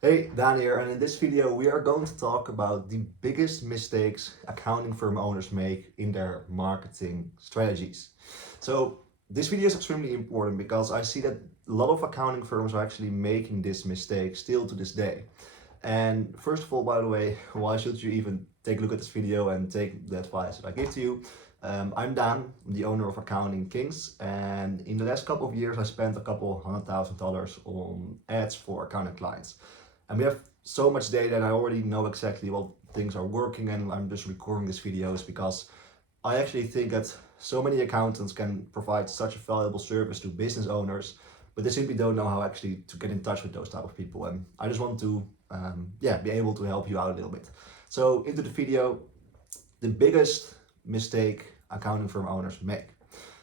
Hey, Dan here, and in this video we are going to talk about the biggest mistakes accounting firm owners make in their marketing strategies. So this video is extremely important because I see that a lot of accounting firms are actually making this mistake still to this day. And first of all, by the way, why should you even take a look at this video and take the advice that I give to you? I'm Dan, I'm the owner of Accounting Kings, and in the last couple of years I spent a couple $100,000 on ads for accounting clients. And we have so much data and I already know exactly what things are working, and I'm just recording these videos because I actually think that so many accountants can provide such a valuable service to business owners, but they simply don't know how actually to get in touch with those type of people. And I just want to be able to help you out a little bit. So into the video, the biggest mistake accounting firm owners make.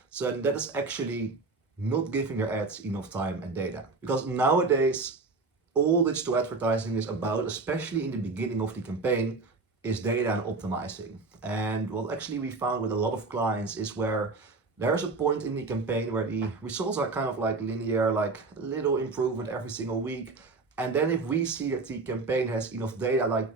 So that is actually not giving their ads enough time and data. Because nowadays, all digital advertising is about, especially in the beginning of the campaign, is data and optimizing. And what actually we found with a lot of clients is where there's a point in the campaign where the results are kind of like linear, like a little improvement every single week. And then if we see that the campaign has enough data, like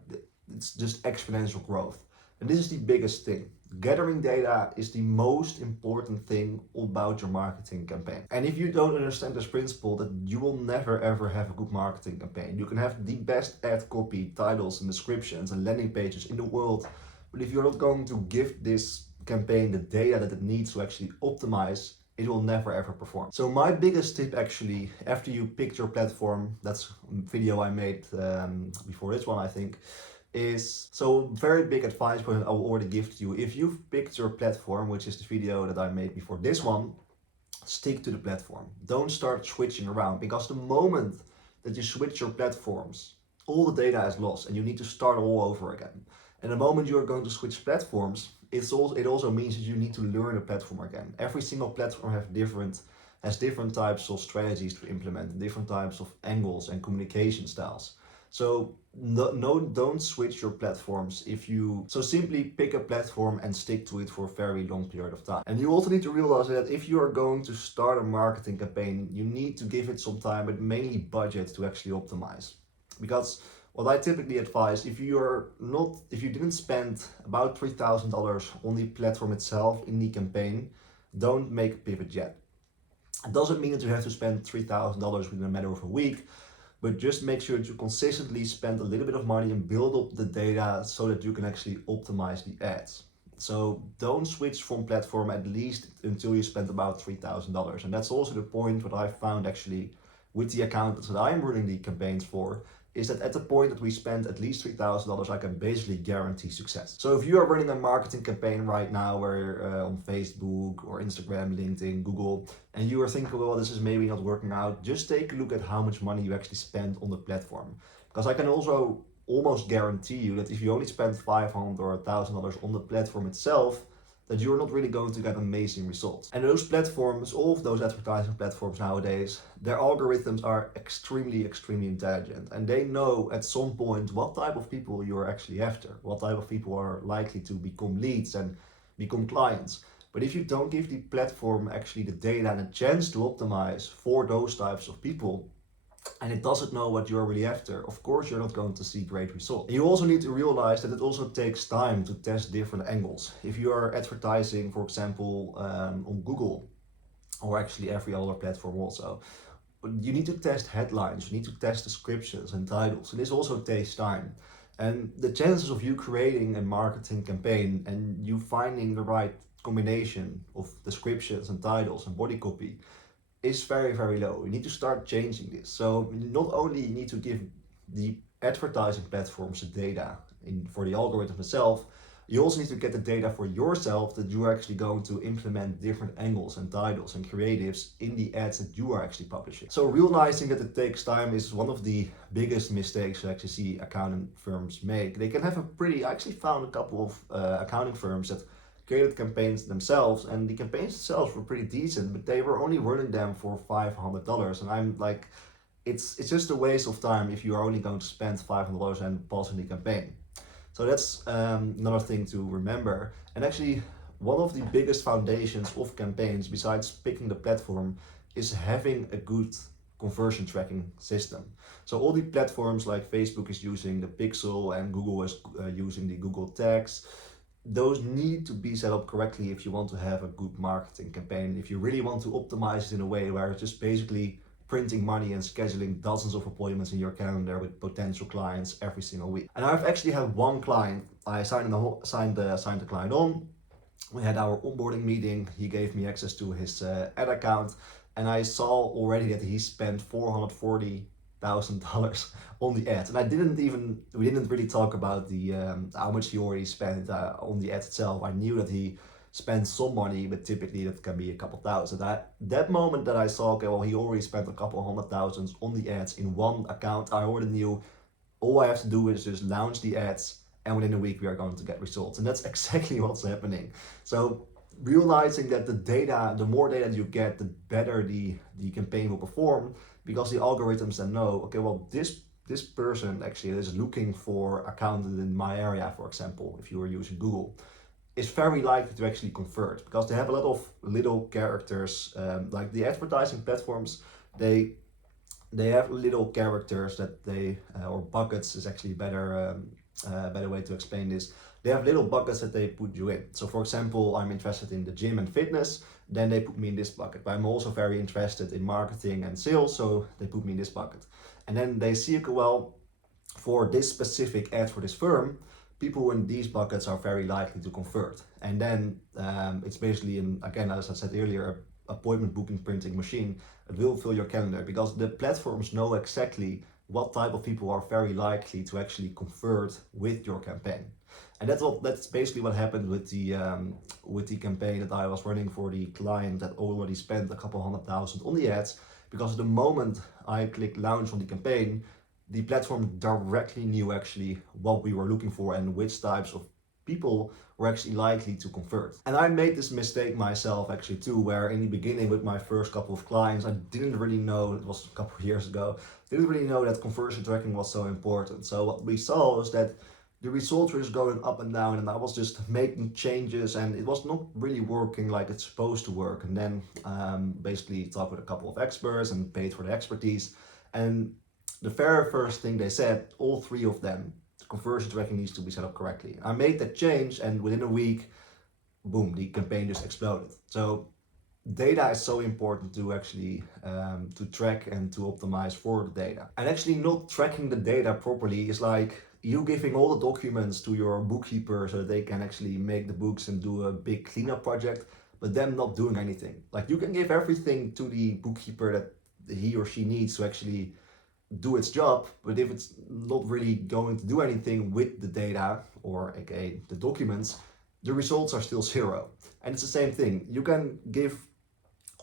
it's just exponential growth. And this is the biggest thing. Gathering data is the most important thing about your marketing campaign. And if you don't understand this principle, that you will never ever have a good marketing campaign. You can have the best ad copy, titles and descriptions and landing pages in the world, but if you're not going to give this campaign the data that it needs to actually optimize, it will never ever perform. So my biggest tip actually, after you picked your platform, that's a video I made before this one I think, is so very big advice point I will already give to you. If you've picked your platform, which is the video that I made before this one, stick to the platform. Don't start switching around, because the moment that you switch your platforms, all the data is lost and you need to start all over again. And the moment you are going to switch platforms, it also means that you need to learn the platform again. Every single platform has different types of strategies to implement, different types of angles and communication styles. So don't switch your platforms. So simply pick a platform and stick to it for a very long period of time. And you also need to realize that if you are going to start a marketing campaign, you need to give it some time, but mainly budget, to actually optimize. Because what I typically advise, if you didn't spend about $3,000 on the platform itself in the campaign, don't make a pivot yet. It doesn't mean that you have to spend $3,000 within a matter of a week, but just make sure that you consistently spend a little bit of money and build up the data so that you can actually optimize the ads. So don't switch from platform at least until you spend about $3,000. And that's also the point what I found actually with the accountants that I'm running the campaigns for, is that at the point that we spend at least $3,000, I can basically guarantee success. So if you are running a marketing campaign right now where on Facebook or Instagram, LinkedIn, Google, and you are thinking, well, this is maybe not working out, just take a look at how much money you actually spend on the platform. Because I can also almost guarantee you that if you only spend $500 or $1,000 on the platform itself, that you're not really going to get amazing results. And those platforms, all of those advertising platforms nowadays, their algorithms are extremely intelligent, and they know at some point what type of people you're actually after, what type of people are likely to become leads and become clients. But if you don't give the platform actually the data and a chance to optimize for those types of people, and it doesn't know what you're really after, of course you're not going to see great results. And you also need to realize that it also takes time to test different angles. If you are advertising, for example, on Google, or actually every other platform also, you need to test headlines, you need to test descriptions and titles, and this also takes time. And the chances of you creating a marketing campaign and you finding the right combination of descriptions and titles and body copy is very low. You need to start changing this. So not only you need to give the advertising platforms the data for the algorithm itself, you also need to get the data for yourself that you are actually going to implement different angles and titles and creatives in the ads that you are actually publishing. So realizing that it takes time is one of the biggest mistakes I actually see accounting firms make. They can have I actually found a couple of accounting firms that created campaigns themselves, and the campaigns themselves were pretty decent, but they were only running them for $500, and I'm like, it's just a waste of time if you are only going to spend $500 and pass in the campaign. So that's another thing to remember. And actually, one of the biggest foundations of campaigns, besides picking the platform, is having a good conversion tracking system. So all the platforms like Facebook is using the Pixel and Google is using the Google Tags. Those need to be set up correctly if you want to have a good marketing campaign. If you really want to optimize it in a way where it's just basically printing money and scheduling dozens of appointments in your calendar with potential clients every single week. And I've actually had one client. I signed the client on. We had our onboarding meeting. He gave me access to his ad account, and I saw already that he spent $440,000 on the ads. And we didn't really talk about the how much he already spent on the ads itself. I knew that he spent some money, but typically that can be a couple thousand. That moment that I saw, okay, well, he already spent a couple $100,000 on the ads in one account, I already knew all I have to do is just launch the ads, and within a week we are going to get results. And that's exactly what's happening. So realizing that the more data you get, the better the campaign will perform, because the algorithms then know, okay, well, this person actually is looking for accountant in my area, for example, if you are using Google, is very likely to actually convert, because they have a lot of little characters, like the advertising platforms, they have little characters that or buckets is actually a better way to explain this. They have little buckets that they put you in. So for example, I'm interested in the gym and fitness, then they put me in this bucket. But I'm also very interested in marketing and sales, so they put me in this bucket. And then they see, well, for this specific ad for this firm, people in these buckets are very likely to convert. And then it's basically, again, as I said earlier, appointment booking printing machine. It will fill your calendar, because the platforms know exactly what type of people are very likely to actually convert with your campaign. And that's basically what happened with the campaign that I was running for the client that already spent a couple $100,000 on the ads, because the moment I clicked launch on the campaign, the platform directly knew actually what we were looking for and which types of people were actually likely to convert. And I made this mistake myself actually too, where in the beginning with my first couple of clients, I didn't really know, it was a couple of years ago, didn't really know that conversion tracking was so important. So what we saw was that the results were just going up and down, and I was just making changes and it was not really working like it's supposed to work. And then basically talked with a couple of experts and paid for the expertise. And the very first thing they said, all three of them, conversion tracking needs to be set up correctly. I made that change, and within a week, boom, the campaign just exploded. So data is so important to actually to track and to optimize for the data. And actually not tracking the data properly is like you giving all the documents to your bookkeeper so that they can actually make the books and do a big cleanup project, but them not doing anything. Like you can give everything to the bookkeeper that he or she needs to actually do its job, but if it's not really going to do anything with the data, or aka the documents, the results are still zero. And it's the same thing. You can give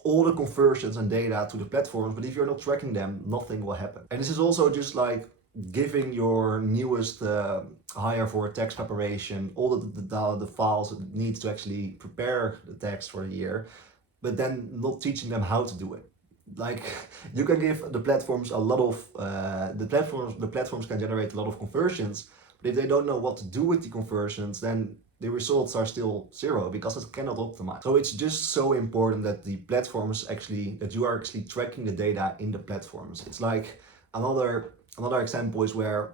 all the conversions and data to the platforms, but if you're not tracking them, nothing will happen. And this is also just like giving your newest hire for a tax preparation all the files it needs to actually prepare the tax for a year, but then not teaching them how to do it. Like you can give the platforms a lot of the platforms can generate a lot of conversions, but if they don't know what to do with the conversions, then the results are still zero, because it cannot optimize. So it's just so important that the platforms that you are actually tracking the data in the platforms. It's like another example is where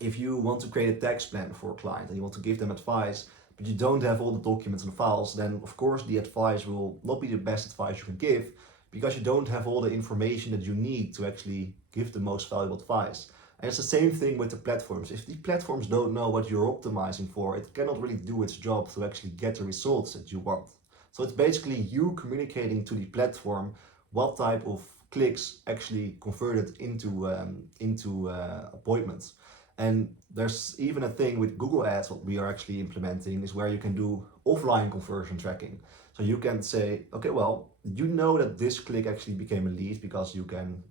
if you want to create a tax plan for a client and you want to give them advice, but you don't have all the documents and files, then of course the advice will not be the best advice you can give, because you don't have all the information that you need to actually give the most valuable advice. And it's the same thing with the platforms. If the platforms don't know what you're optimizing for, it cannot really do its job to actually get the results that you want. So it's basically you communicating to the platform what type of clicks actually converted into appointments. And there's even a thing with Google Ads, what we are actually implementing, is where you can do offline conversion tracking. So you can say, okay, well, you know that this click actually became a lead because you can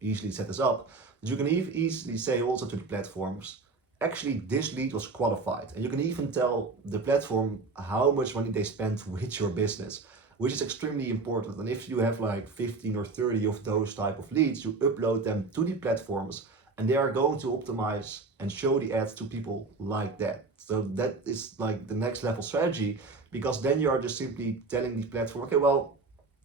easily set this up. But you can easily say also to the platforms, actually this lead was qualified. And you can even tell the platform how much money they spent with your business, which is extremely important. And if you have like 15 or 30 of those type of leads, you upload them to the platforms, and they are going to optimize and show the ads to people like that. So that is like the next level strategy, because then you are just simply telling the platform, okay, well,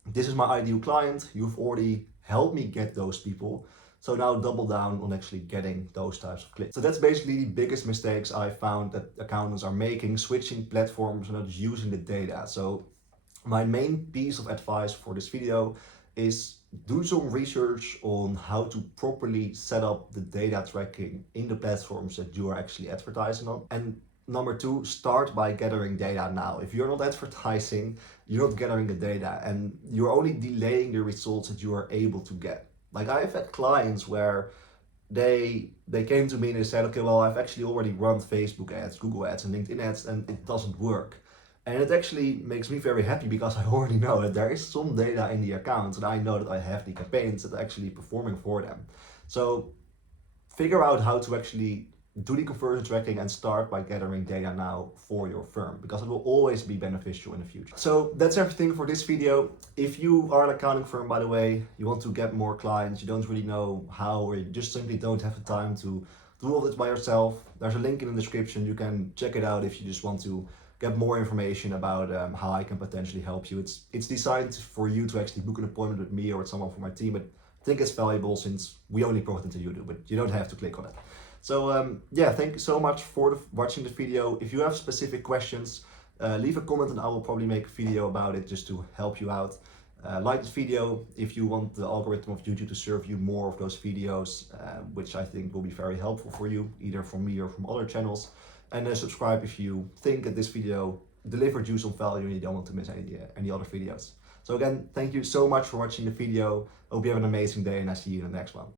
this is my ideal client. You've already help me get those people. So now double down on actually getting those types of clicks. So that's basically the biggest mistakes I found that accountants are making, switching platforms and not just using the data. So my main piece of advice for this video is do some research on how to properly set up the data tracking in the platforms that you are actually advertising on. And number two, start by gathering data now. If you're not advertising, you're not gathering the data and you're only delaying the results that you are able to get. Like I've had clients where they came to me and they said, okay, well, I've actually already run Facebook ads, Google ads, and LinkedIn ads, and it doesn't work. And it actually makes me very happy because I already know that there is some data in the accounts and I know that I have the campaigns that are actually performing for them. So figure out how to actually do the conversion tracking and start by gathering data now for your firm, because it will always be beneficial in the future. So that's everything for this video. If you are an accounting firm, by the way, you want to get more clients, you don't really know how, or you just simply don't have the time to do all this by yourself, there's a link in the description. You can check it out if you just want to get more information about how I can potentially help you. It's designed for you to actually book an appointment with me or with someone from my team, but I think it's valuable since we only profit until you do, but you don't have to click on it. So yeah, thank you so much for watching the video. If you have specific questions, leave a comment and I will probably make a video about it just to help you out. Like this video if you want the algorithm of YouTube to serve you more of those videos, which I think will be very helpful for you, either from me or from other channels. And subscribe if you think that this video delivered you some value and you don't want to miss any other videos. So again, thank you so much for watching the video. Hope you have an amazing day and I see you in the next one.